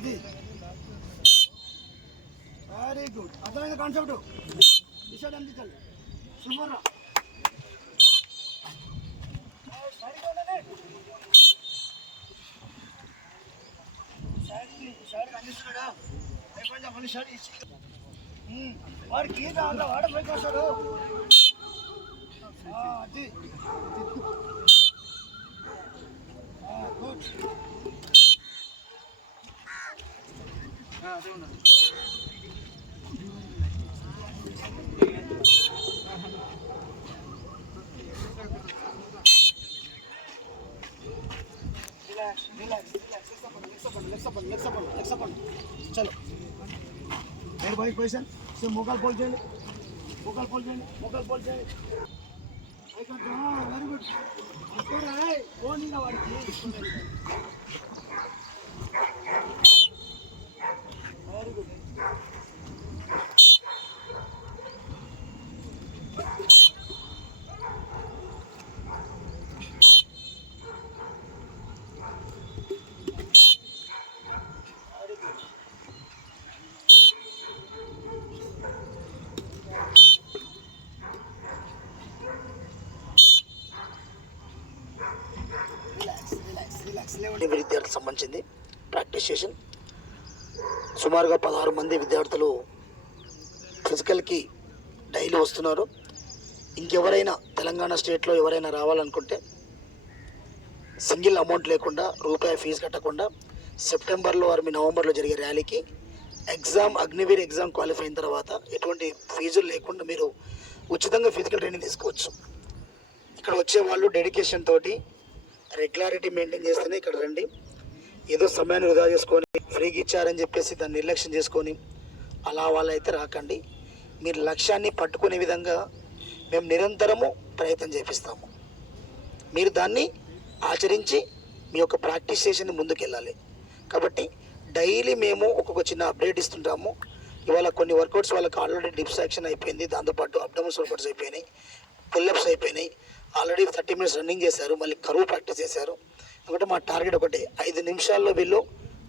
అది. Very good అర్థమైన concept విషయాలు అందించాలి సూపర్ వాడికి ఈత అలా వాడ పైకి వస్తాడు అది. चलो मेरे भाई पोजिशन से मोगल बोल जाएँगे मोगल बोल जाए मोगल बोल जाएँगे वेरी गुड फ़ोन नहीं విద్యార్థులకు సంబంధించింది. ప్రాక్టీస్ సెషన్ సుమారుగా పదహారు మంది విద్యార్థులు ఫిజికల్కి డైలీ వస్తున్నారు. ఇంకెవరైనా తెలంగాణ స్టేట్లో ఎవరైనా రావాలనుకుంటే సింగిల్ అమౌంట్ లేకుండా రూపాయి ఫీజు కట్టకుండా సెప్టెంబర్లో వారి నవంబర్లో జరిగే ర్యాలీకి ఎగ్జామ్ అగ్నివీర్ ఎగ్జామ్ క్వాలిఫై అయిన తర్వాత ఎటువంటి ఫీజులు లేకుండా మీరు ఉచితంగా ఫిజికల్ ట్రైనింగ్ తీసుకోవచ్చు. ఇక్కడ వచ్చే వాళ్ళు డెడికేషన్ తోటి రెగ్యులారిటీ మెయింటైన్ చేస్తేనే ఇక్కడ రండి. ఏదో సమయాన్ని వృధా చేసుకొని ఫ్రీగా ఇచ్చారని చెప్పేసి దాన్ని నిర్లక్ష్యం చేసుకొని అలా వాళ్ళైతే రాకండి. మీరు లక్ష్యాన్ని పట్టుకునే విధంగా మేము నిరంతరము ప్రయత్నం చేపిస్తాము. మీరు దాన్ని ఆచరించి మీ యొక్క ప్రాక్టీస్ చేసి ముందుకెళ్ళాలి. కాబట్టి డైలీ మేము ఒక్కొక్క చిన్న అప్డేట్ ఇస్తుంటాము. ఇవాళ కొన్ని వర్కౌట్స్ వాళ్ళకి ఆల్రెడీ డిప్సాక్షన్ అయిపోయింది. దాంతోపాటు అప్డౌన్స్ వర్కౌట్స్ అయిపోయినాయి. పుల్లప్స్ అయిపోయినాయి. ఆల్రెడీ థర్టీ మినిట్స్ రన్నింగ్ చేశారు మళ్ళీ కరువు ప్రాక్టీస్ చేశారు. ఎందుకంటే మా టార్గెట్ ఒకటే ఐదు నిమిషాల్లో వీళ్ళు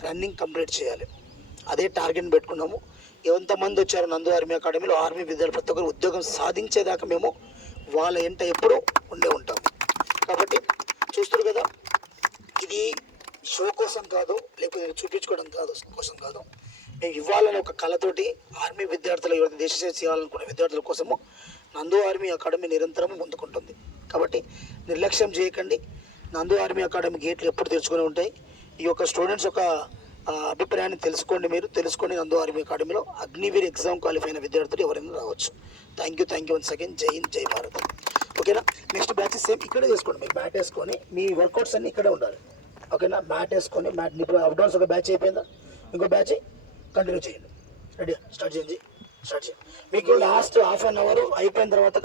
రన్నింగ్ కంప్లీట్ చేయాలి. అదే టార్గెట్ పెట్టుకున్నాము. ఎంతమంది వచ్చారు నందు ఆర్మీ అకాడమీలో? ఆర్మీ విద్యార్థులు ప్రతి ఒక్కరు ఉద్యోగం సాధించేదాకా మేము వాళ్ళ ఎంట ఎప్పుడూ ఉండే ఉంటాం. కాబట్టి చూస్తారు కదా ఇది షో కోసం కాదు లేకపోతే చూపించుకోవడం కాదు కోసం కాదు. మేము ఇవ్వాలని ఒక కళతోటి ఆర్మీ విద్యార్థులు దేశ సేవ చేయాలనుకునే విద్యార్థుల కోసము నందు ఆర్మీ అకాడమీ నిరంతరం ముందుకుంటుంది. కాబట్టి నిర్లక్ష్యం చేయకండి. నందు ఆర్మీ అకాడమీ గేట్లు ఎప్పుడు తెరుచుకొని ఉంటాయి. ఈ యొక్క స్టూడెంట్స్ యొక్క అభిప్రాయాన్ని తెలుసుకోండి మీరు. తెలుసుకొని నందు ఆర్మీ అకాడమీలో అగ్నివీర్ ఎగ్జామ్ క్వాలిఫై అయిన విద్యార్థులు ఎవరైనా రావచ్చు. Thank you thank you once again జై హింద్ జై భారత్ ఓకేనా నెక్స్ట్ బ్యాచ్ సేమ్ ఇక్కడే చేసుకోండి. మీరు బ్యాట్ వేసుకొని మీ వర్కౌట్స్ అన్ని ఇక్కడే ఉండాలి. ఓకేనా మ్యాట్ వేసుకొని మ్యాట్ ఇప్పుడు అవుట్డోర్స్ ఒక బ్యాచ్ అయిపోయిందా? ఇంకో బ్యాచ్ కంటిన్యూ చేయండి. రెడీ స్టార్ట్ చేయండి. స్టార్ట్ చేయండి. మీకు లాస్ట్ హాఫ్ అన్ అవర్ అయిపోయిన తర్వాత